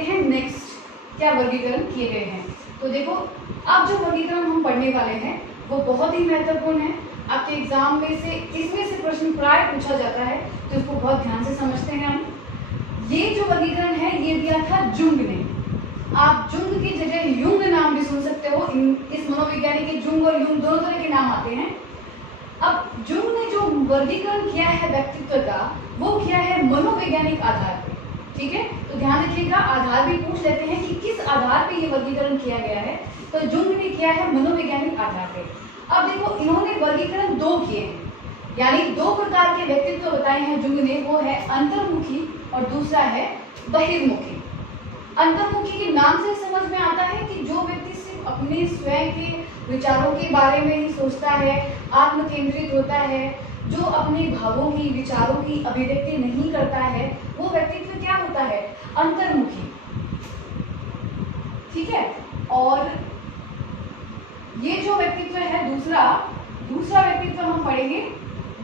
बढ़ते हैं नेक्स्ट क्या वर्गीकरण किए गए हैं। तो देखो अब जो वर्गीकरण हम पढ़ने वाले हैं वो बहुत ही महत्वपूर्ण है। आपके एग्जाम में से इसमें से प्रश्न प्राय पूछा जाता है, तो इसको बहुत ध्यान से समझते हैं हम। ये जो वर्गीकरण है ये दिया था जुंग ने। आप जुंग की जगह युंग नाम भी सुन सकते हो। इस मनोविज्ञानी के जुंग और युंग दोनों तरह के नाम आते हैं। अब जुंग ने जो वर्गीकरण किया है व्यक्तित्व का वो किया है मनोवैज्ञानिक आधार पर। ठीक है, तो ध्यान रखिएगा, आधार भी पूछ लेते हैं कि किस आधार पे ये वर्गीकरण किया गया है। तो जुंग ने किया है मनोवैज्ञानिक आधार पे। अब देखो इन्होंने वर्गीकरण दो किए हैं, यानी दो प्रकार के व्यक्तित्व बताए हैं जुंग ने। वो है अंतर्मुखी और दूसरा है बहिर्मुखी। अंतर्मुखी के नाम से समझ में आता है कि जो व्यक्ति सिर्फ अपने स्वयं के विचारों के बारे में ही सोचता है, आत्म केंद्रित होता है, जो अपने भावों की विचारों की अभिव्यक्ति नहीं करता है, वो व्यक्तित्व क्या होता है? अंतर्मुखी। ठीक है, और ये जो व्यक्तित्व है दूसरा व्यक्तित्व हम पढ़ेंगे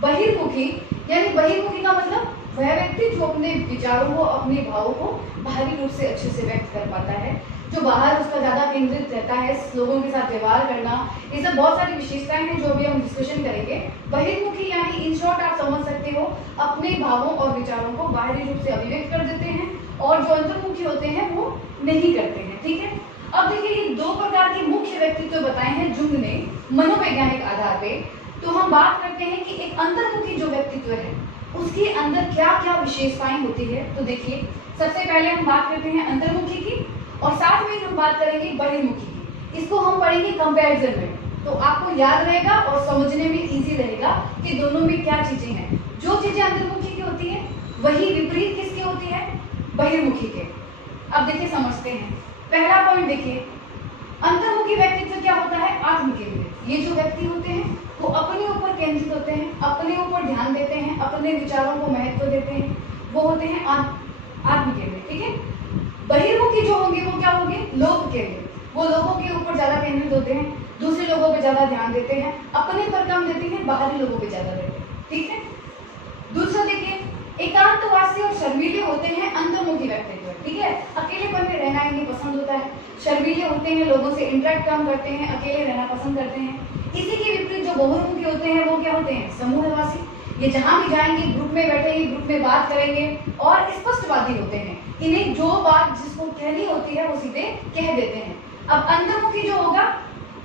बहिर्मुखी। यानी बहिर्मुखी का मतलब वह व्यक्ति जो अपने विचारों को, अपने भावों को बाहरी रूप से अच्छे से व्यक्त कर पाता है, जो बाहर उसका ज्यादा केंद्रित रहता है, लोगों के साथ व्यवहार करना, ये सब बहुत सारी विशेषताएं हैं जो अभी हम डिस्कशन करेंगे। बहिर्मुखी यानी इन शॉर्ट आप समझ सकते हो अपने भावों और विचारों को बाहरी रूप से अभिव्यक्त कर देते हैं, और जो अंतर्मुखी होते हैं वो नहीं करते हैं। ठीक है, अब देखिए ये दो प्रकार के मुख्य व्यक्तित्व बताए हैं जुंग ने मनोवैज्ञानिक आधार पे। तो हम बात करते हैं कि एक अंतर्मुखी जो व्यक्तित्व है उसके अंदर क्या क्या विशेषताएं होती है। तो देखिए सबसे पहले हम बात करते हैं अंतर्मुखी की, और साथ में हम बात करेंगे बहिर्मुखी की। इसको हम पढ़ेंगे कंपैरिजन में, तो आपको याद रहेगा और समझने में इजी रहेगा कि दोनों में क्या चीजें हैं। जो चीजें अंतर्मुखी की होती है वही विपरीत किसकी होती है? बहिर्मुखी के। अब देखिए समझते हैं। पहला पॉइंट देखिए, अंतर्मुखी व्यक्तित्व क्या होता है? आत्म केंद्रित। ये जो व्यक्ति होते हैं वो अपने ऊपर केंद्रित होते हैं, अपने ऊपर ध्यान देते हैं, अपने विचारों को महत्व देते हैं, वो होते हैं आत्म केंद्रित। ठीक है, बहिर्मुखी जो होंगे वो क्या होंगे? लोक केंद्रित। वो लोगों के ऊपर ज्यादा केंद्रित होते हैं, दूसरे लोगों पे ज्यादा ध्यान देते हैं, अपने पर कम देते हैं, बाहरी लोगों पे ज्यादा देते हैं। ठीक है, दूसरा देखिए एकांतवासी और शर्मीले होते हैं अंतर्मुखी व्यक्तित्व। ठीक है, अकेलेपन में रहना इन्हें पसंद होता है, शर्मीले होते हैं, लोगों से इंटरेक्ट कम करते हैं, अकेले रहना पसंद करते हैं। इसी के विपरीत जो बहुमुखी होते हैं वो क्या होते हैं? समूहवासी। ये जहां भी जाएंगे ग्रुप में बैठेंगे, ग्रुप में बात करेंगे और स्पष्टवादी होते हैं। इन्हें जो बात जिसको कहनी होती है वो सीधे कह देते हैं। अब अंतर्मुखी जो होगा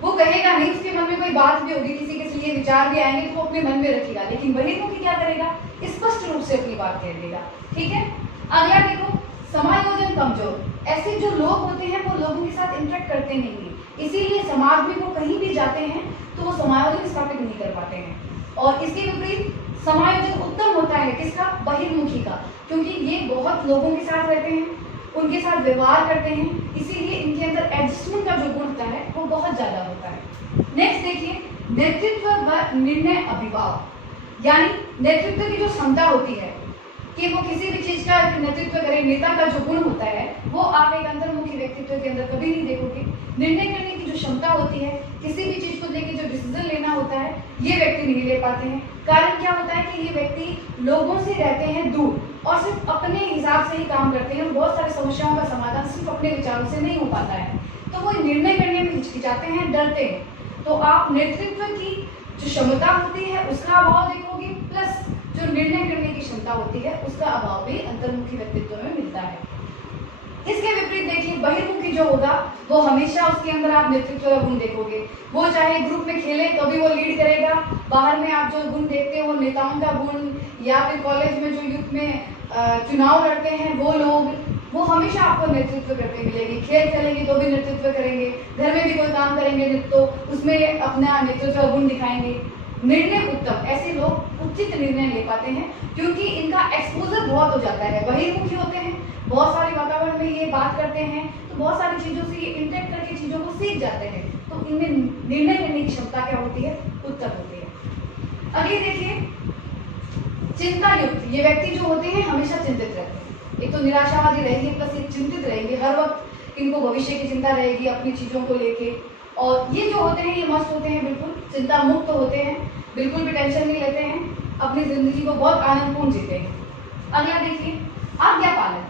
वो कहेगा नहीं, उसके मन में कोई बात भी होगी, किसी के लिए विचार भी आएंगे तो वो अपने मन में रखेगा, लेकिन बहिर्मुखी क्या करेगा? स्पष्ट रूप से अपनी बात कह देगा। ठीक है, अगला देखो समायोजन कमजोर। ऐसे जो लोग होते हैं वो लोगों के साथ इंटरेक्ट करते नहीं है, इसीलिए समाज में वो कहीं भी जाते हैं तो वो समायोजन स्थापित नहीं कर पाते हैं। और इसके विपरीत समायोजन उत्तम होता है किसका? बहिर्मुखी का, क्योंकि ये बहुत लोगों के साथ रहते हैं, उनके साथ व्यवहार करते हैं, इसीलिए इनके अंदर एडजस्टमेंट का जो गुण होता है वो बहुत ज्यादा होता है। नेक्स्ट देखिए नेतृत्व व निर्णय अभिभाव। यानी नेतृत्व की जो क्षमता होती है कि वो किसी भी चीज का नेतृत्व करे, नेता का जो गुण होता है वो आप एक अंतर्मुखी व्यक्तित्व के अंदर कभी नहीं देखोगे। निर्णय करने की जो क्षमता होती है, किसी भी चीज को लेकर जो डिसीजन लेना होता है, ये व्यक्ति नहीं ले पाते हैं। कारण क्या होता है कि ये व्यक्ति लोगों से रहते हैं दूर और सिर्फ अपने हिसाब से ही काम करते हैं, और बहुत सारी समस्याओं का समाधान सिर्फ अपने विचारों से नहीं हो पाता है, तो वो निर्णय करने में हिचकिचाते हैं, डरते हैं। तो आप नेतृत्व की जो क्षमता होती है उसका अभाव देखोगे, प्लस जो निर्णय करने की क्षमता होती है उसका अभाव भी अंतर्मुखी व्यक्तित्व में मिलता है। इसके विपरीत देखिए बहिर्मुखी जो होगा वो हमेशा उसके अंदर आप नेतृत्व का गुण देखोगे। वो चाहे ग्रुप में खेले तो भी वो लीड करेगा, बाहर में आप जो गुण देखते हो नेताओं का गुण, या फिर कॉलेज में जो युद्ध में चुनाव लड़ते हैं वो लोग, वो हमेशा आपको नेतृत्व करते मिलेंगे। खेल खेलेंगे तो भी नेतृत्व करेंगे, घर में भी कोई काम करेंगे तो उसमें अपना नेतृत्व गुण दिखाएंगे। निर्णय उत्तम, ऐसे लोग उचित निर्णय ले पाते हैं क्योंकि इनका एक्सपोजर बहुत हो जाता है। बहिर्मुखी होते हैं, बहुत सारे वातावरण में ये बात करते हैं, तो बहुत सारी चीजों से ये इंटरेक्ट करके चीजों को सीख जाते हैं, तो इनमें निर्णय लेने की क्षमता क्या होती है? उत्तम होती है। अगली देखिए चिंता युक्त। ये व्यक्ति जो होते हैं हमेशा चिंतित रहते हैं, एक तो निराशावादी रहेंगे, प्लस ये चिंतित रहेंगे, हर वक्त इनको भविष्य की चिंता रहेगी अपनी चीजों को लेके। और ये जो होते हैं ये मस्त होते हैं, बिल्कुल चिंता मुक्त होते हैं, बिल्कुल भी टेंशन नहीं लेते हैं, अपनी जिंदगी को बहुत आनंदपूर्ण जीते हैं। अगला देखिए आज्ञा पालन।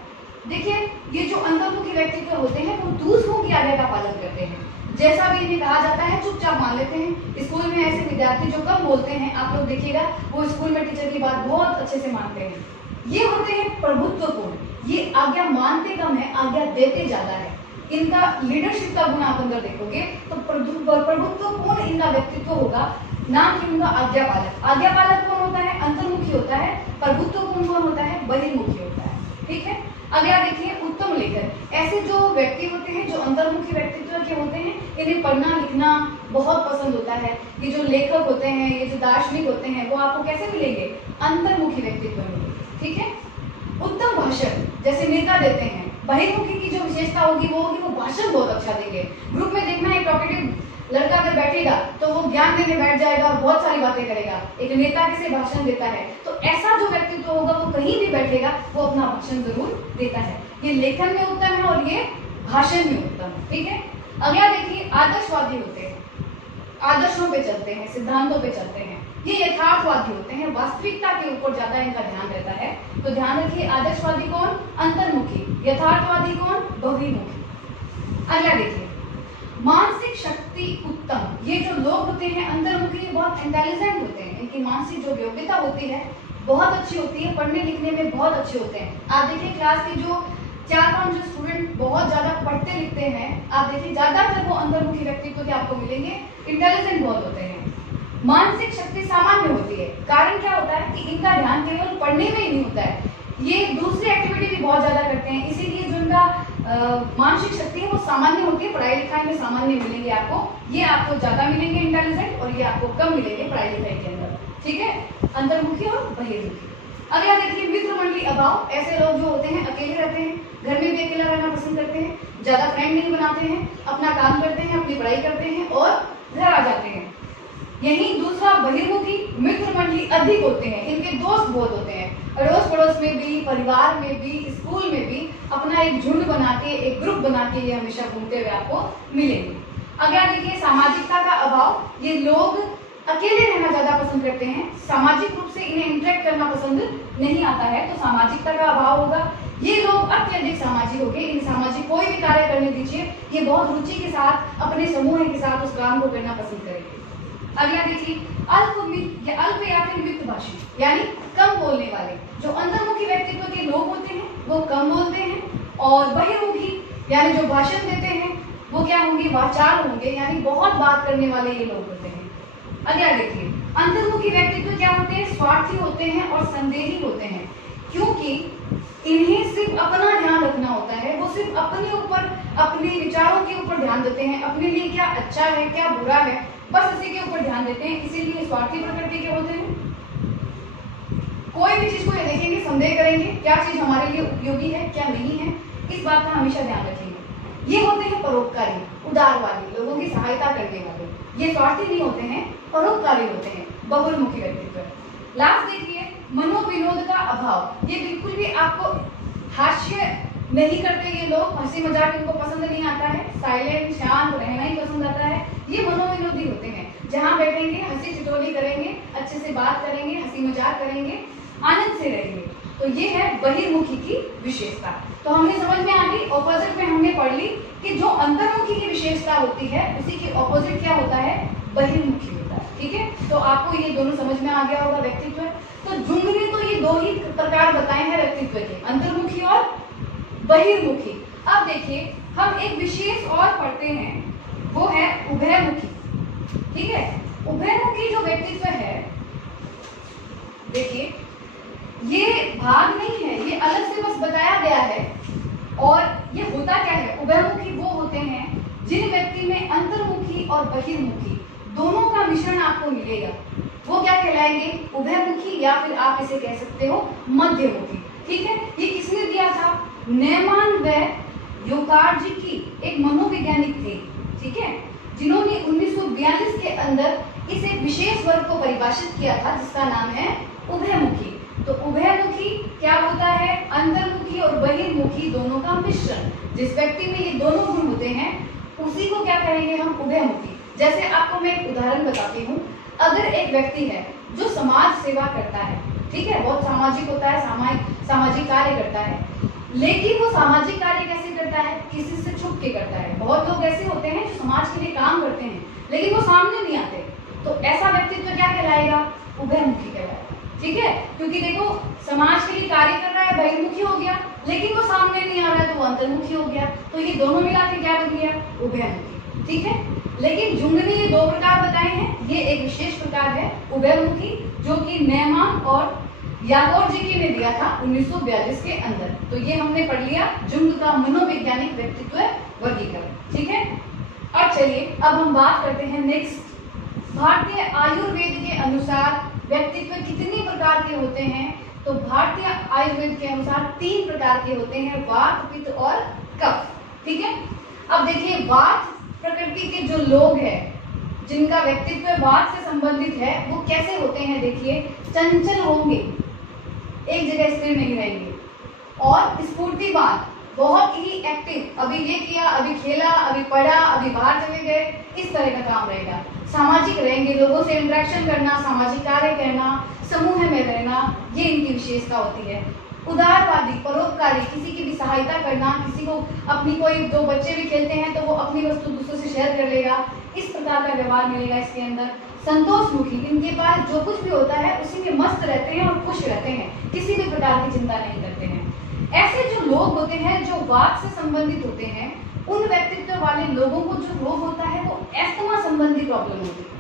देखिए, ये जो अंतर्मुखी व्यक्तित्व होते हैं वो दूसरों की आज्ञा का पालन करते हैं। जैसा भी इन्हें कहा जाता है चुपचाप मान लेते हैं। स्कूल में ऐसे विद्यार्थी जो कम बोलते हैं, आप लोग देखिएगा वो स्कूल में टीचर की बात बहुत अच्छे से मानते हैं। ये होते हैं प्रभुत्वपूर्ण, ये आज्ञा मानते कम है, आज्ञा देते ज्यादा है। इनका लीडरशिप का गुण आप अंदर देखोगे तो प्रभुत्वपूर्ण इनका व्यक्तित्व होगा, नाम की उनका आज्ञा पालक। आज्ञा पालक कौन होता है? अंतर्मुखी होता है। प्रभुत्वपूर्ण कौन होता है? बहिर्मुखी होता है। ठीक है, अगला देखिए उत्तम लेखक। ऐसे जो व्यक्ति होते हैं जो अंतर्मुखी व्यक्तित्व के होते हैं, इन्हें पढ़ना लिखना बहुत पसंद होता है। ये जो लेखक होते हैं, ये जो दार्शनिक होते हैं, वो आपको कैसे मिलेंगे? अंतर्मुखी व्यक्तित्व मिलेंगे। ठीक है, उत्तम भाषण जैसे नेता देते हैं। बहिर्मुखी की जो विशेषता होगी वो होगी वो भाषण बहुत अच्छा देंगे। ग्रुप में देखना एक टॉकेटिव लड़का अगर बैठेगा तो वो ज्ञान देने बैठ जाएगा और बहुत सारी बातें करेगा। एक नेता किसे भाषण देता है, तो ऐसा जो व्यक्तित्व होगा वो कहीं भी बैठेगा वो अपना भाषण जरूर देता है। ये लेखन में उत्तम है और ये भाषण में उत्तम है। ठीक है, अगला देखिए आदर्शवादी होते हैं, आदर्शों पे चलते हैं, सिद्धांतों पे चलते हैं। ये यथार्थवादी होते हैं, वास्तविकता के ऊपर ज्यादा इनका ध्यान रहता है। तो ध्यान रखिए, आदर्शवादी कौन? अंतर्मुखी। यथार्थवादी कौन? बहिर्मुखी। अगला देखिए मानसिक शक्ति उत्तम। ये जो लोग होते हैं अंतर्मुखी, बहुत इंटेलिजेंट होते हैं। इनकी मानसिक जो योग्यता होती है बहुत अच्छी होती है, पढ़ने लिखने में बहुत अच्छे होते हैं। आप देखिए क्लास के जो 4-5 जो स्टूडेंट बहुत ज्यादा पढ़ते लिखते हैं, आप देखिए ज्यादातर वो अंतर्मुखी व्यक्तित्व के आपको मिलेंगे, इंटेलिजेंट बहुत होते हैं। मानसिक शक्ति सामान्य होती है। कारण क्या होता है कि इनका ध्यान केवल पढ़ने में ही नहीं होता है, ये दूसरी एक्टिविटी भी बहुत ज्यादा करते हैं। इसीलिए जो इनका मानसिक शक्ति है वो सामान्य होती है। पढ़ाई लिखाई में सामान्य मिलेंगे आपको, ये आपको ज्यादा मिलेंगे इंटेलिजेंट, और ये आपको कम मिलेंगे पढ़ाई लिखाई के अंदर। ठीक है, अंतर्मुखी और बहिर्मुखी। अगला देखिए मित्र मंडली अभाव। ऐसे लोग जो होते हैं अकेले रहते हैं, घर में भी अकेला रहना पसंद करते हैं, ज्यादा फ्रेंड नहीं बनाते हैं, अपना काम करते हैं, अपनी पढ़ाई करते हैं और घर आ जाते हैं। यही दूसरा बहिर्मुखी, मित्र मंडली अधिक होते हैं, इनके दोस्त बहुत होते हैं, अड़ोस पड़ोस में भी, परिवार में भी, स्कूल में भी अपना एक झुंड बना के, एक ग्रुप बना के ये हमेशा घूमते हुए आपको मिलेंगे। अगला देखिए सामाजिकता का अभाव। ये लोग अकेले रहना ज्यादा पसंद करते हैं, सामाजिक रूप से इन्हें इंटरेक्ट करना पसंद नहीं आता है, तो सामाजिकता का अभाव होगा। ये लोग अत्यधिक सामाजिक होंगे, इन सामाजिक कोई भी कार्य करने दीजिए, ये बहुत रुचि के साथ अपने समूह के साथ उस काम को करना पसंद करेंगे। अगला देखिए अल्प या फिर मितभाषी, यानी कम बोलने वाले। जो अंतर्मुखी व्यक्तित्व के लोग होते हैं वो कम बोलते हैं, और बहिर्मुखी यानी जो भाषण देते हैं वो क्या होंगे? वाचाल होंगे, यानी बहुत बात करने वाले ये लोग होते हैं। अगला देखिए अंतर्मुखी व्यक्तित्व क्या होते हैं? स्वार्थी होते हैं और संदेही होते हैं, क्योंकि इन्हें सिर्फ अपना ध्यान रखना होता है। वो सिर्फ अपने ऊपर, अपने विचारों के ऊपर ध्यान देते हैं, अपने लिए क्या अच्छा है क्या बुरा है, बस इसी के ऊपर ध्यान देते हैं, इसीलिए स्वार्थी प्रकृति के होते हैं। कोई भी चीज को ये देखेंगे, संदेह करेंगे क्या चीज हमारे लिए उपयोगी है क्या नहीं है, इस बात का हमेशा ध्यान रखेंगे। ये होते हैं परोपकारी, उदारवादी, लोगों की सहायता करने वाले। ये स्वार्थी नहीं होते हैं, परोपकारी होते हैं, बहुमुखी व्यक्तित्व। लास्ट देखिए मनोविनोद का अभाव। ये बिल्कुल भी आपको हास्य नहीं करते, ये लोग हंसी मजाक इनको पसंद नहीं आता है, साइलेंट शांत रहना ही पसंद आता है। ये मनोविनोदी होते हैं, जहाँ बैठेंगे हंसी ठिठोली करेंगे, अच्छे से बात करेंगे, हंसी मजाक करेंगे, आनंद से रहेंगे। तो ये है बहिर्मुखी की विशेषता। तो हमने समझ में आ गई, ऑपोजिट में हमने पढ़ ली कि जो अंतर्मुखी की विशेषता होती है उसी के ऑपोजिट क्या होता है? बहिर्मुखी होता है। ठीक है, तो आपको ये दोनों समझ में आ गया होगा व्यक्तित्व। तो जुंग ने तो ये दो ही प्रकार बताए हैं व्यक्तित्व के, अंतर्मुखी और बहिर्मुखी। अब देखिए हम एक विशेष और पढ़ते हैं, वो है उभयमुखी। ठीक है, उभयमुखी जो व्यक्तित्व है, देखिए ये भाग नहीं है, ये अलग से बस बताया गया है। और ये होता क्या है? उभयमुखी वो होते हैं जिन व्यक्ति में अंतर्मुखी और बहिर्मुखी दोनों का मिश्रण आपको मिलेगा, वो क्या कहलाएंगे? उभयमुखी, या फिर आप इसे कह सकते हो मध्यमुखी। ठीक है, ये किसने दिया था? नेमान व योकार्जिकी एक मनोवैज्ञानिक थे, ठीक है, जिन्होंने 1942 के अंदर इस एक विशेष वर्ग को परिभाषित किया था जिसका नाम है उभयमुखी। तो उभयमुखी क्या होता है? अंतर्मुखी और बहिर्मुखी दोनों का मिश्रण। जिस व्यक्ति में ये दोनों गुण होते हैं उसी को क्या कहेंगे हम? उभयमुखी। जैसे आपको मैं एक उदाहरण बताती हूँ। अगर एक व्यक्ति है जो समाज सेवा करता है, ठीक है, बहुत सामाजिक होता है, सामाजिक कार्य करता है, लेकिन वो सामाजिक कार्य कैसे करता है? किसी से छुप के करता है। बहुत लोग ऐसे होते हैं जो समाज के लिए काम करते हैं लेकिन वो सामने नहीं आते, तो ऐसा व्यक्तित्व क्या कहलाएगा? उभयमुखी कहलाएगा। ठीक है, क्योंकि देखो समाज के लिए कार्य कर रहा है, बहिर्मुखी हो गया, लेकिन वो सामने नहीं आ रहा है तो वो अंतर्मुखी हो गया, तो ये दोनों मिला के क्या बन गया? उभयमुखी। ठीक है, लेकिन जुंग ने ये दो प्रकार बताए हैं, ये एक विशेष प्रकार है उभयमुखी, जो कि नैमान और याकोव्स्की ने दिया था 1942 के अंदर। तो ये हमने पढ़ लिया जुंग का मनोवैज्ञानिक व्यक्तित्व वर्गीकरण। ठीक है, अब चलिए अब हम बात करते हैं नेक्स्ट। भारतीय आयुर्वेद के अनुसार व्यक्तित्व कितनी प्रकार के होते हैं? तो भारतीय आयुर्वेद के अनुसार 3 प्रकार के होते हैं, वात, पित्त और कफ। ठीक है, अब देखिए वात प्रकृति के जो लोग हैं जिनका व्यक्तित्व वात से संबंधित है वो कैसे होते हैं? देखिए, चंचल होंगे, एक जगह स्थिर नहीं रहेंगे, और स्फूर्तिवान, बहुत ही एक्टिव, अभी ये किया, अभी खेला, अभी पढ़ा, अभी बाहर चले गए, इस तरह का काम रहेगा। सामाजिक रहेंगे, लोगों से इंटरेक्शन करना, सामाजिक कार्य करना, समूह में रहना, ये इनकी विशेषता होती है। उदारवादी, परोपकारी, किसी की भी सहायता करना, किसी को अपनी कोई दो बच्चे भी खेलते हैं तो वो अपनी वस्तु दूसरों से शेयर कर लेगा, इस प्रकार का व्यवहार मिलेगा इसके अंदर। संतोषमुखी, इनके पास जो कुछ भी होता है उसी में मस्त रहते हैं और खुश रहते हैं, किसी भी प्रकार की चिंता नहीं करते हैं। ऐसे जो लोग होते हैं जो वात से संबंधित होते हैं, उन व्यक्तित्व वाले लोगों को जो रोग होता है वो एस्थमा संबंधी प्रॉब्लम होती है,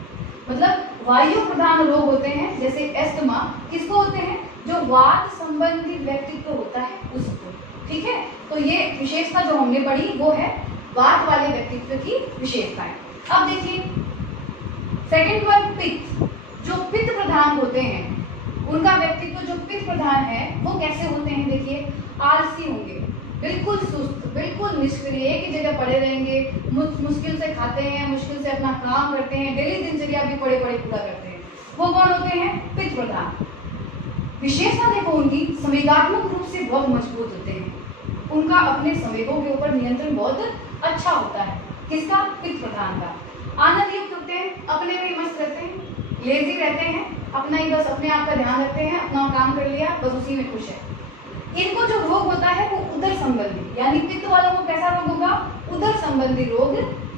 मतलब वायु प्रधान रोग होते हैं, जैसे एस्थमा किसको होते हैं? जो वात संबंधित व्यक्तित्व होता है उसको। ठीक है, तो ये विशेषता जो हमने पढ़ी वो है वात वाले व्यक्तित्व की विशेषताएं। अब देखिए सेकंड वन, पित्त। जो पित्त प्रधान होते हैं उनका व्यक्तित्व जो पित्त प्रधान है वो कैसे होते हैं? देखिए, आलसी होंगे, बिल्कुल सुस्त, बिल्कुल निष्क्रिय, एक ही जगह पड़े रहेंगे, मुश्किल से खाते हैं, मुश्किल से अपना काम करते हैं, डेली दिनचर्या भी पड़े पड़े पूरा करते हैं। वो कौन होते हैं? पित्त प्रधान। विशेषता देखो उनकी, संवेगात्मक रूप से बहुत मजबूत होते हैं, उनका अपने संवेगों के ऊपर नियंत्रण बहुत अच्छा होता है। किसका? पित्त प्रधान का। आनंद युक्त होते हैं, अपने में मस्त रहते हैं, लेजी रहते हैं, अपना ही बस अपने आप का ध्यान रखते हैं, अपना काम कर लिया बस उसी में खुश है। इनको जो रोग होता है वो उदर संबंधी, यानी पित्त वालों को कैसा रोग होगा? उदर संबंधी रोग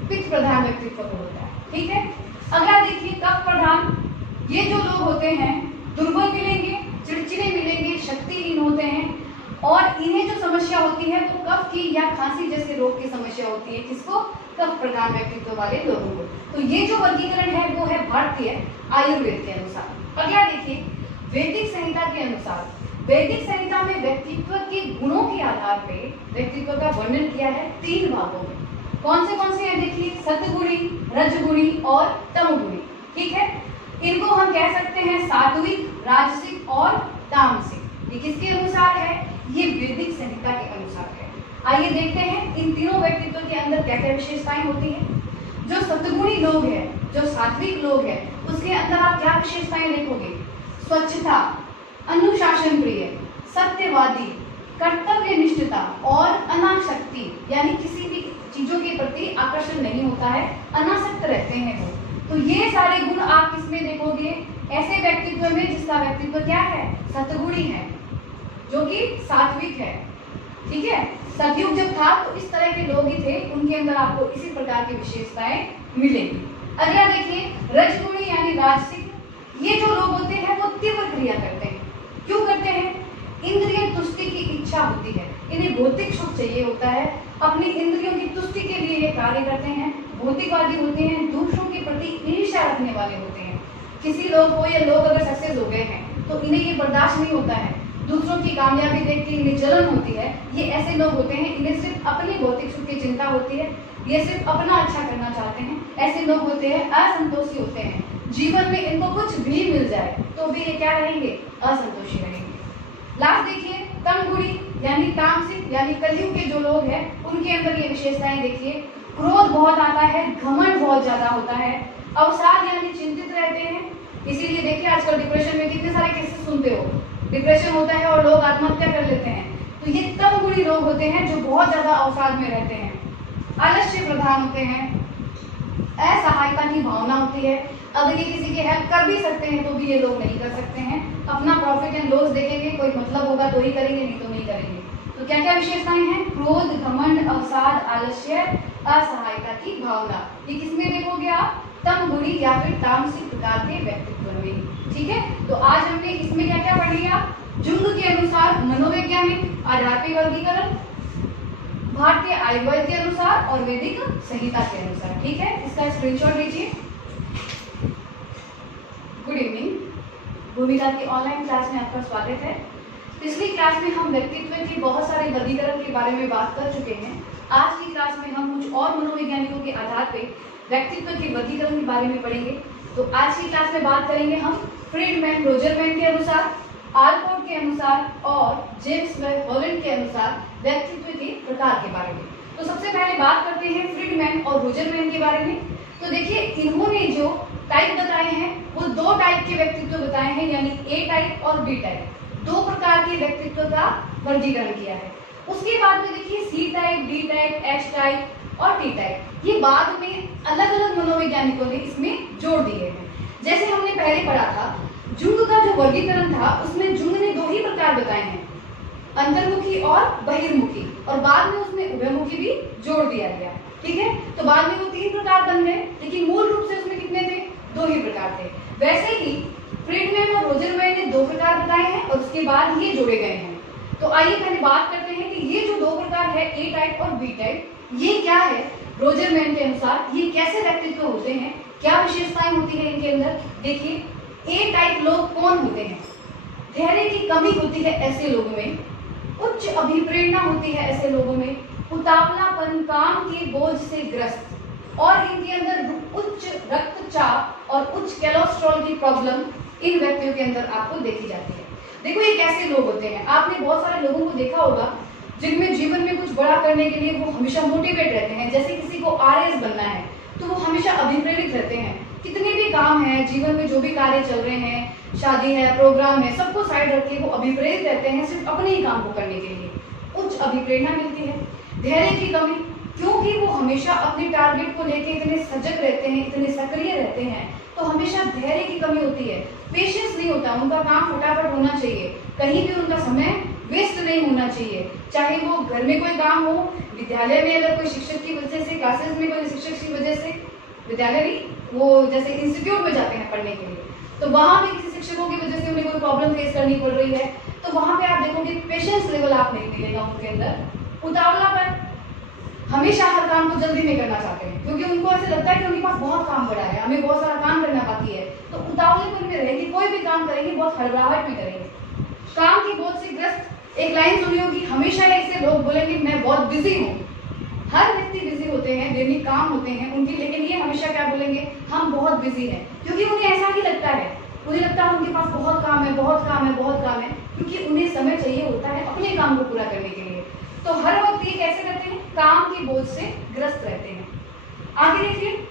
पित्त प्रधान व्यक्तित्व को होता है। ठीक है, अगला देखिए कफ प्रधान। ये जो लोग होते हैं दुर्बल मिलेंगे, चिड़चिड़े मिलेंगे, शक्तिहीन होते हैं, और इन्हें जो समस्या होती है वो कफ की या खांसी जैसे रोग की समस्या होती है। किसको? कफ प्रधान व्यक्तित्व वाले लोगों को। तो ये जो वर्गीकरण है वो है भारतीय आयुर्वेद के अनुसार। अगला देखिए वैदिक संहिता के अनुसार। वैदिक संहिता में व्यक्तित्व के गुणों के आधार पे व्यक्तित्व का वर्णन किया है 3 भागों में। कौन से हैं? देखिए, सतगुणी, रजगुणी और तमगुणी। ठीक है, इनको हम कह सकते हैं सात्विक, राजसिक और तामसिक। ये किसके अनुसार है? ये वैदिक संहिता के अनुसार है। आइए देखते हैं इन तीनों व्यक्तित्व के अंदर क्या क्या विशेषताएं होती हैं। जो सतगुणी लोग हैं, जो सात्विक लोग हैं, उसके अंदर आप क्या विशेषताएं देखोगे? स्वच्छता, अनुशासन प्रिय, सत्यवादी, कर्तव्य निष्ठता और अनासक्ति, यानी किसी भी चीजों के प्रति आकर्षण नहीं होता है, अनासक्त रहते हैं वो। तो ये सारे गुण आप किसमें देखोगे? ऐसे व्यक्तित्व में जिसका व्यक्तित्व क्या है? सतगुणी है, जो कि सात्विक है। ठीक है, सतयुग जब था तो इस तरह के लोग ही थे, उनके अंदर आपको इसी प्रकार की विशेषताएं मिलेंगी। अगला देखिए रजगुणी यानी राजसिक। ये जो लोग होते हैं वो तीव्र क्रिया करते हैं। क्यों करते हैं? इंद्रिय तुष्टि की इच्छा होती है, इन्हें भौतिक सुख चाहिए होता है, अपनी इंद्रियों की तुष्टि के लिए ये कार्य करते हैं। भौतिकवादी होते हैं, दूसरों के प्रति ईर्ष्या रखने वाले होते हैं। किसी लोग को, ये लोग अगर सक्सेस हो गए हैं तो इन्हें ये बर्दाश्त नहीं होता है, दूसरों की कामयाबी देख के इन्हें जलन होती है। ये ऐसे लोग होते हैं, इन्हें सिर्फ अपनी भौतिक सुख की चिंता होती है, ये सिर्फ अपना अच्छा करना चाहते हैं। ऐसे लोग होते हैं असंतोषी होते हैं, जीवन में इनको कुछ भी मिल जाए तो भी ये क्या रहेंगे? असंतोषी रहेंगे। लास्ट देखिए तमगुणी यानी तामसिक, यानी कलयुग के जो लोग हैं उनके अंदर ये विशेषताएं देखिए। क्रोध बहुत आता है, घमंड बहुत ज्यादा होता है, अवसाद यानी चिंतित रहते हैं। इसीलिए देखिए आजकल डिप्रेशन में कितने सारे केसेस सुनते हो, डिप्रेशन होता है और लोग आत्महत्या कर लेते हैं। तो ये तमगुणी लोग होते हैं जो बहुत ज्यादा अवसाद में रहते हैं, आलस्य प्रधान होते हैं, असहायता की भावना होती है। अगर ये किसी की हेल्प कर भी सकते हैं तो भी ये लोग नहीं कर सकते हैं, अपना प्रॉफिट एंड लॉस देखेंगे, कोई मतलब होगा तो ही करेंगे, नहीं तो नहीं करेंगे। तो तो क्या क्या विशेषताएं हैं? क्रोध, घमंड, अवसाद, आलस्य, असहायता की भावना। ये किसमें देखोगे आप? तम गुणी या फिर तामसिक प्रकार के व्यक्तित्व में। ठीक है, तो आज हमने इसमें क्या क्या पढ़ लिया? जुंग के अनुसार मनोवैज्ञानिक आधार पे वर्गीकरण, भारतीय आयुर्वेद के अनुसार और वैदिक संहिता के अनुसार। ठीक है, इसका स्क्रीनशॉट लीजिए। गुड इवनिंग, भूमिका की ऑनलाइन क्लास में आपका स्वागत है। पिछली क्लास में हम व्यक्तित्व के बहुत सारे वर्गीकरण के बारे में बात कर चुके हैं। आज की क्लास में हम कुछ और मनोवैज्ञानिकों के आधार पे व्यक्तित्व के वर्गीकरण के बारे में पढ़ेंगे। तो आज की क्लास में बात करेंगे हम फ्रीडमैन रोजरमैन के अनुसार, आलपोर्ट के अनुसार और जेम्स हॉलैंड के अनुसार व्यक्तित्व के प्रकार के बारे में। तो सबसे पहले बात करते हैं फ्रीडमैन और रोजरमैन के बारे में। तो देखिए, इन्होंने जो टाइप बताए हैं वो दो टाइप के व्यक्तित्व बताए हैं, यानी ए टाइप और बी टाइप। दो प्रकार के व्यक्तित्व का वर्गीकरण किया है। उसके बाद में देखिए C type, D type, H type और टी टाइप, ये बाद में अलग अलग मनोवैज्ञानिकों ने इसमें जोड़ दिए हैं। जैसे हमने पहले पढ़ा था, जुंग का जो वर्गीकरण था उसमें जुंग ने दो ही प्रकार बताए हैं, अंतर्मुखी और बहिर्मुखी, और बाद में उसमें उभयमुखी भी जोड़ दिया गया। ठीक है, तो बाद में वो तीन प्रकार बन गए, लेकिन मूल रूप से उसमें कितने थे? दो ही प्रकार थे। वैसे ही फ्रीडमैन और रोजरमैन ने दो प्रकार बताए हैं और उसके बाद ये जोड़े गए हैं। तो आइए पहले बात करते हैं कि ये जो दो प्रकार है, ए टाइप और बी टाइप, ये क्या है रोजरमैन के अनुसार, ये कैसे व्यक्तित्व होते हैं, क्या विशेषताएं होती है इनके अंदर। देखिए, ए टाइप लोग कौन होते हैं? धैर्य की कमी होती है ऐसे लोगों में, उच्च अभिप्रेरणा होती है ऐसे लोगों में, उतावलापन, काम के बोझ से ग्रस्त, और इनके अंदर उच्च रक्तचाप और उच्च कोलेस्ट्रॉल की प्रॉब्लम इन व्यक्तियों के अंदर आपको देखी जाती है। देखो, ये कैसे लोग होते हैं? आपने बहुत सारे लोगों को देखा होगा जिनमें जीवन में कुछ बड़ा करने के लिए वो हमेशा मोटिवेट रहते हैं। जैसे किसी को आरएएस बनना है तो वो हमेशा अभिप्रेरित रहते हैं। कितने भी काम है जीवन में, जो भी कार्य चल रहे हैं, शादी है, प्रोग्राम है, सबको साइड रख के वो अभिप्रेरित रहते हैं सिर्फ अपने ही काम को करने के लिए। उच्च अभिप्रेरणा मिलती है। धैर्य की कमी, क्योंकि वो हमेशा अपने टारगेट को लेके इतने सजग रहते हैं, इतने सक्रिय रहते हैं, तो हमेशा धैर्य की कमी होती है। पेशेंस नहीं होता, उनका काम फटाफट होना चाहिए, कहीं भी उनका समय वेस्ट नहीं होना चाहिए। चाहे वो घर में कोई काम हो, विद्यालय में अगर कोई शिक्षक की वजह से, क्लासेस में कोई शिक्षक की वजह से, विद्यालय नहीं, वो जैसे इंस्टीट्यूट में जाते हैं पढ़ने के लिए, तो वहां पे किसी शिक्षकों की वजह से उन्हें कोई प्रॉब्लम फेस करनी पड़ रही है, तो वहां पे आप देखोगे पेशेंस लेवल आप नहीं मिलेगा उनके अंदर। उतावलापन, हमेशा हर काम को जल्दी में करना चाहते हैं, क्योंकि उनको ऐसे लगता है कि उनके पास बहुत काम पड़ा है, हमें बहुत सारा काम करना बाकी है, तो उतावलेपन में रहेंगे, कोई भी काम करेंगे बहुत हड़बड़ाहट में करेंगे। काम की बोझ से ग्रस्त, एक लाइन सुनी होगी, हमेशा ऐसे लोग बोलेंगे मैं बहुत बिजी हूँ। हर व्यक्ति बिजी होते हैं, दैनिक काम होते हैं उनकी, लेकिन ये हमेशा क्या बोलेंगे? हम बहुत बिजी हैं, क्योंकि उन्हें ऐसा ही लगता है, उन्हें लगता है उनके पास बहुत काम है, बहुत काम है, बहुत काम है, क्योंकि उन्हें समय चाहिए होता है अपने काम को पूरा करने के लिए। तो हर वक्त ये कैसे रहते हैं? काम के बोझ से ग्रस्त रहते हैं। आगे देखिए,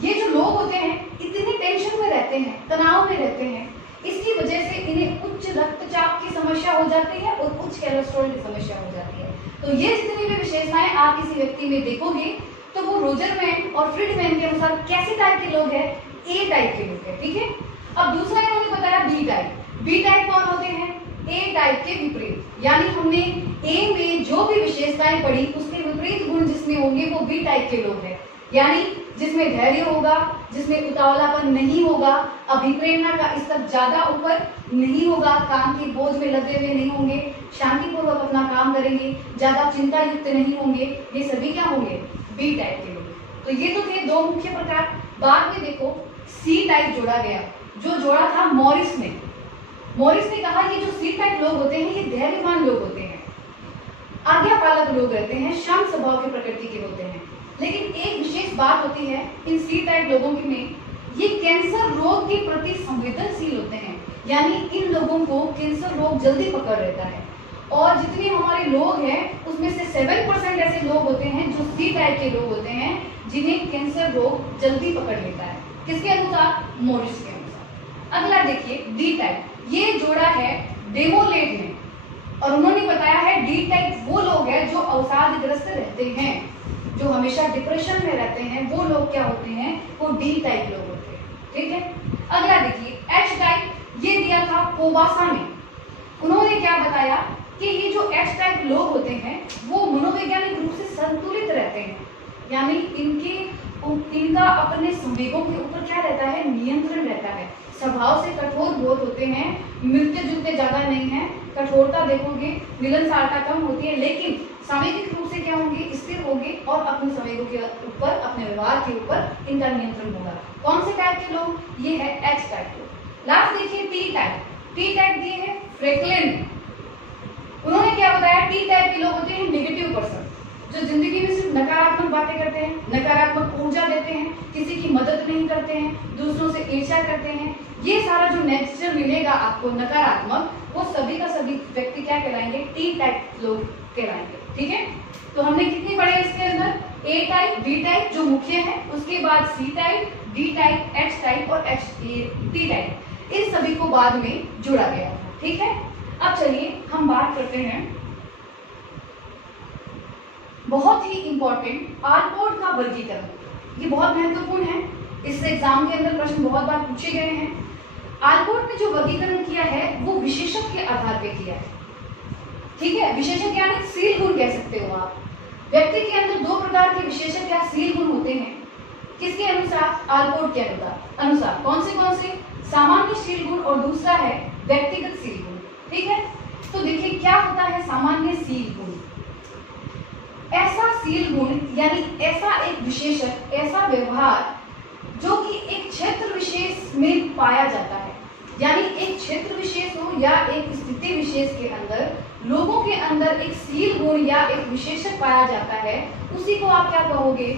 ये जो लोग होते हैं इतनी टेंशन में रहते हैं, तनाव में रहते हैं, इसकी वजह से इन्हें उच्च रक्तचाप की समस्या हो जाती है और उच्च कोलेस्ट्रॉल की समस्या हो जाती है। तो ये जितनी भी विशेषताएं आप किसी व्यक्ति में देखोगे तो वो रोजरमैन और फ्रीडमैन के अनुसार कैसे टाइप के लोग हैं? ए टाइप के लोग हैं। ठीक है, अब दूसरा इन्होंने बताया बी टाइप। बी टाइप कौन होते हैं? ए टाइप के विपरीत, यानी हमने ए में जो भी विशेषताएं पढ़ी उसके विपरीत गुण जिसमें होंगे वो बी टाइप के लोग हैं, यानी जिसमें धैर्य होगा, जिसमें उतावलापन नहीं होगा, अभिप्रेरणा का स्तर ज्यादा ऊपर नहीं होगा, काम के बोझ में लगे हुए नहीं होंगे, शांतिपूर्वक अपना काम करेंगे, ज्यादा चिंता युक्त नहीं होंगे, ये सभी क्या होंगे? बी टाइप के लोग। तो ये तो थे दो मुख्य प्रकार। बाद में देखो सी टाइप जोड़ा गया, जो जोड़ा था मॉरिस ने। मॉरिस ने कहा ये जो सी टाइप लोग होते हैं ये धैर्यवान लोग होते हैं, आज्ञापालक लोग रहते हैं, शांत स्वभाव के प्रकृति के होते हैं। लेकिन एक विशेष बात होती है इन सी टाइप लोगों की में, ये कैंसर रोग के प्रति संवेदनशील होते हैं, यानी इन लोगों को कैंसर रोग जल्दी पकड़ लेता है। और जितने हमारे लोग हैं उसमें से 7% ऐसे लोग होते हैं जो सी टाइप के लोग होते हैं जिन्हें कैंसर रोग जल्दी पकड़ लेता है। किसके अनुसार? मॉरिस के अनुसार। अगला देखिए डी टाइप, ये जोड़ा है डेमोलेट ने, और उन्होंने बताया है डी टाइप वो लोग हैं जो अवसादग्रस्त रहते हैं, जो हमेशा डिप्रेशन में रहते हैं, वो लोग क्या होते हैं? वो डी टाइप लोग होते हैं। ठीक है, अगला देखिए एच टाइप, ये दिया था कोबासा ने। उन्होंने क्या बताया? कि ये जो एच टाइप लोग होते हैं वो मनोवैज्ञानिक रूप से संतुलित रहते हैं, यानी इनका अपने संवेगों के ऊपर क्या रहता है, नियंत्रण रहता है। स्वभाव से कठोर बहुत होते हैं, मिलते जुलते ज्यादा नहीं है, कठोरता देखोगे, मिलनसारता कम होती है, लेकिन सामाजिक रूप से क्या होंगे, स्थिर होंगे और अपने संवेगों के ऊपर, अपने व्यवहार के ऊपर इनका नियंत्रण होगा। कौन से टाइप के लोग, ये है एच टाइप लोग। लास्ट देखिए टी टाइप। टी टाइप दिए है फ्रैंकलिन। उन्होंने क्या बताया, टी टाइप के लोग होते हैं नेगेटिव पर्सन, जो जिंदगी में सिर्फ नकारात्मक बातें करते हैं, नकारात्मक ऊर्जा देते हैं, किसी की मदद नहीं करते हैं, दूसरों से ईर्ष्या करते हैं। ये सारा जो नेचर मिलेगा आपको नकारात्मक, वो सभी का सभी व्यक्ति क्या कहलाएंगे, टी टाइप लोग कहलाएंगे। ठीक है, तो हमने कितनी पढ़े इसके अंदर, ए टाइप, बी टाइप जो मुख्य है, उसके बाद C type, D type, H type और टी टाइप, इन सभी को बाद में जोड़ा गया। ठीक है, अब चलिए हम बात करते हैं बहुत ही इंपॉर्टेंट आलपोर्ट का वर्गीकरण। ये बहुत महत्वपूर्ण है, इससे एग्जाम के अंदर प्रश्न बहुत बार पूछे गए हैं। आलपोर्ट ने जो वर्गीकरण किया है वो विशेषक के आधार पे किया है। ठीक है, विशेषक यानी सील गुण कह सकते हो आप। व्यक्ति के अंदर दो प्रकार के विशेषक या सील गुण होते हैं, किसके अनुसार, आलपोर्ट के अनुसार। कौन से, सामान्य सील गुण और दूसरा है व्यक्तिगत सील गुण। ठीक है, तो देखिए क्या होता है सामान्य सील गुण। ऐसा सील गुण यानी ऐसा एक विशेषक, ऐसा व्यवहार जो कि एक क्षेत्र विशेष में पाया जाता है, यानी एक क्षेत्र विशेष हो या एक स्थिति विशेष के अंदर लोगों के अंदर एक सील गुण या एक विशेषक पाया जाता है, उसी को आप क्या कहोगे,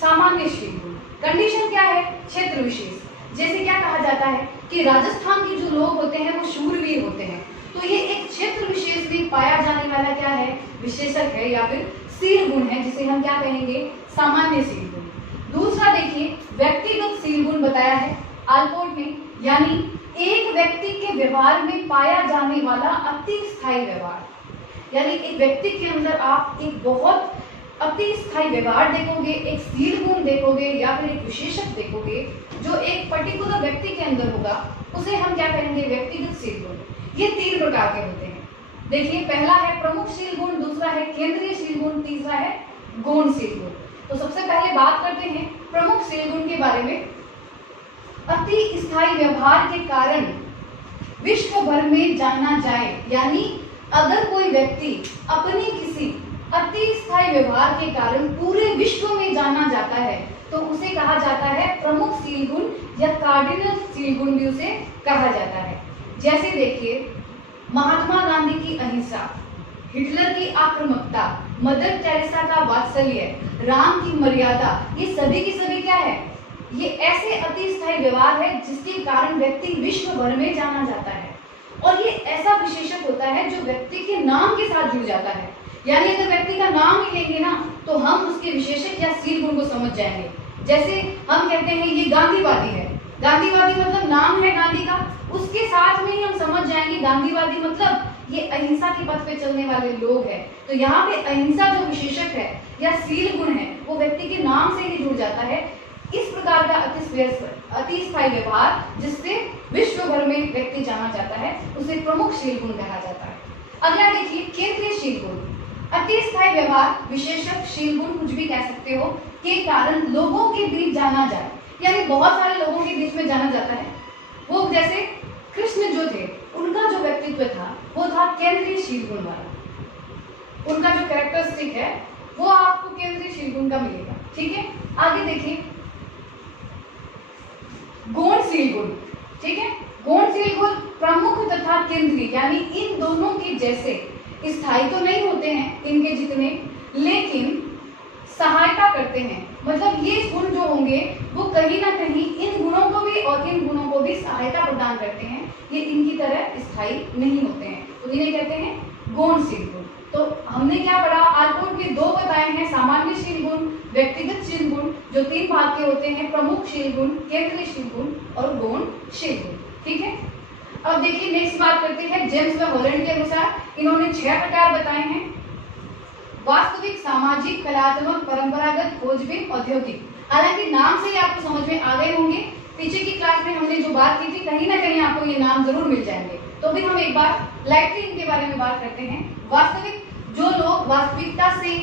सामान्य सील गुण। कंडीशन क्या है, क्षेत्र विशेष। जैसे क्या कहा जाता है कि राजस्थान के जो लोग होते हैं वो शूरवीर होते हैं, तो ये एक क्षेत्र विशेष में पाया जाने वाला क्या है, विशेषक है या फिर सील गुण है, जिसे हम क्या कहेंगे, सामान्य सील गुण। दूसरा देखिए व्यक्तिगत सील गुण बताया है आलपोर्ट ने, यानी एक व्यक्ति के व्यवहार में पाया जाने वाला अति स्थायी व्यवहार, यानी एक व्यक्ति के अंदर आप एक बहुत अति स्थायी व्यवहार देखोगे, एक सील गुण देखोगे या फिर एक विशेषक देखोगे जो एक पर्टिकुलर व्यक्ति के अंदर होगा, उसे हम क्या कहेंगे, व्यक्तिगत सील गुण। ये तीन प्रकार के होते हैं। देखिए पहला है प्रमुख सील गुण, दूसरा है केंद्रीय सील गुण, तीसरा है गौण सील गुण। तो सबसे पहले बात करते हैं प्रमुख सील गुण के बारे में। अति स्थायी व्यवहार के कारण विश्व भर में जाना जाए, यानी अगर कोई व्यक्ति अपने किसी अति स्थायी व्यवहार के कारण पूरे विश्व में जाना जाता है तो उसे कहा जाता है प्रमुख सील गुण या कार्डिनल सील गुण भी उसे कहा जाता है। जैसे देखिए महात्मा गांधी की अहिंसा, हिटलर की आक्रामकता, मदर टेरेसा का वात्सल्य, राम की मर्यादा, ये सभी की सभी क्या है, ये ऐसे अति स्थायी व्यवहार है जिसके कारण व्यक्ति विश्व भर में जाना जाता है। और ये ऐसा विशेषक होता है जो व्यक्ति के नाम के साथ जुड़ जाता है, यानी अगर व्यक्ति का नाम ही लेंगे ना तो हम उसके विशेषक या सील गुण को समझ जाएंगे। जैसे हम कहते हैं ये गांधीवादी है, गांधीवादी मतलब नाम है गांधी का, उसके साथ में ही हम समझ जाएंगे गांधीवादी मतलब ये अहिंसा के पथ पे चलने वाले लोग हैं। तो यहाँ पे अहिंसा जो विशेषक है या सील गुण है वो व्यक्ति के नाम से ही जुड़ जाता है। इस प्रकार का अति स्थायी व्यवहार जिससे विश्व भर में व्यक्ति जाना जाता है उसे प्रमुख सील गुण कहा जाता है। अगला देखिए केंद्रीय सील गुण। अति स्थायी व्यवहार, विशेषक, सील गुण कुछ भी कह सकते हो, के कारण लोगों के बीच जाना जाए, यानी बहुत सारे लोगों के बीच में जाना जाता है। वो जैसे कृष्ण जो थे उनका जो व्यक्तित्व था वो था केंद्रीय सील गुण वाला, उनका जो कैरेक्टरिस्टिक है वो आपको केंद्रीय सील गुण का मिलेगा। ठीक है, आगे देखिए गौण सील गुण। ठीक है, गौण सील गुण प्रमुख तथा केंद्रीय, यानी इन दोनों के जैसे स्थायी तो नहीं होते हैं इनके जितने, लेकिन सहायता करते हैं। मतलब ये गुण जो होंगे वो कहीं ना कहीं इन गुणों को भी और इन गुणों को भी सहायता प्रदान करते हैं, ये इनकी तरह स्थायी नहीं होते हैं, तो इन्हें कहते हैं गौण सील गुण। तो हमने क्या पढ़ा, आलपोर्ट के दो बताए हैं, सामान्य सील गुण, व्यक्तिगत सील गुण जो तीन भाग के होते हैं, प्रमुख सील गुण, केंद्रीय सील गुण और गौण सील गुण। ठीक है, अब देखिए नेक्स्ट बात करते हैं जेम्स व हॉलैंड के अनुसार इन्होंने 6 प्रकार बताए हैं। वास्तविक, सामाजिक, कलात्मक, परंपरागत, खोजबीन, औद्योगिक। हालांकि नाम से ही आपको समझ में आ गए होंगे पीछे की क्लास में हमने जो बात की थी, कहीं ना कहीं आपको ये नाम जरूर मिल जाएंगे। तो भी हम एक बार लाइटली इनके बारे में बात करते हैं। वास्तविक, जो लोग वास्तविकता से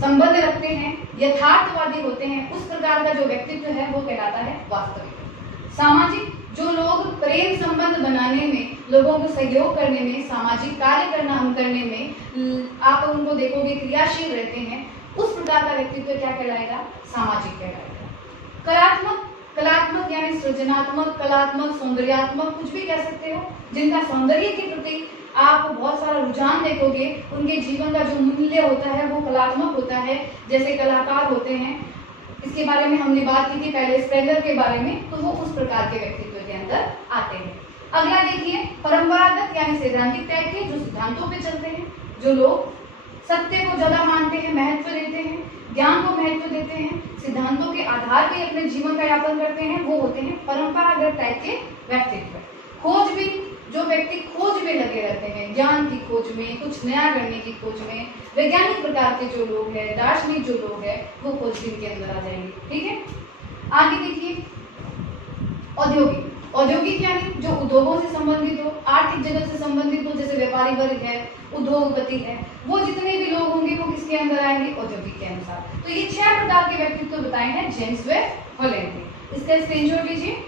संबंध रखते हैं, यथार्थवादी होते हैं, उस प्रकार का जो व्यक्तित्व है वो कहलाता है वास्तविक। सामाजिक, जो लोग प्रेम संबंध बनाने में, लोगों को सहयोग करने में, सामाजिक कार्य करने में आप उनको देखोगे क्रियाशील रहते हैं, उस प्रकार का व्यक्तित्व क्या कहलाएगा? सामाजिक कहलाएगा। कलात्मक, कलात्मक यानी सृजनात्मक, कलात्मक, सौंदर्यात्मक, कुछ भी कह सकते हो, जिनका सौंदर्य के प्रति आप बहुत सारा रुझान देखोगे, उनके जीवन का जो मूल्य होता है वो कलात्मक होता है। जैसे कलाकार होते हैं, इसके बारे में हमने बात की थी पहले स्पेंगर के बारे में, तो वो उस प्रकार के व्यक्तित्व के अंदर आते हैं। अगला देखिए, परंपरागत यानी सैद्धांतिक टाइप के, जो सिद्धांतों पे चलते हैं, जो लोग सत्य को ज्यादा मानते हैं, महत्व देते हैं, ज्ञान को महत्व देते हैं, सिद्धांतों के आधार पे अपने जीवन का यापन करते हैं, वो होते हैं परंपरागत टाइप के व्यक्तित्व। खोजबीन, जो व्यक्ति खोज में लगे रहते हैं, ज्ञान की खोज में, कुछ नया करने की खोज में, वैज्ञानिक प्रकार के जो लोग हैं, दार्शनिक जो लोग हैं, वो खोजबीन के अंदर आ जाएंगे। ठीक है, आगे देखिए, औद्योगिक, औद्योगिक यानी जो उद्योगों से संबंधित हो, आर्थिक जगत से संबंधित हो, जैसे व्यापारी वर्ग है, उद्योगपति है, वो जितने भी लोग होंगे वो किसके अंदर आएंगे? औद्योगिक के अनुसार। तो ये 6 प्रकार के व्यक्तित्व बताए हैं जेम्स वेब होलैंड ने। इसका स्क्रीनशॉट लीजिए।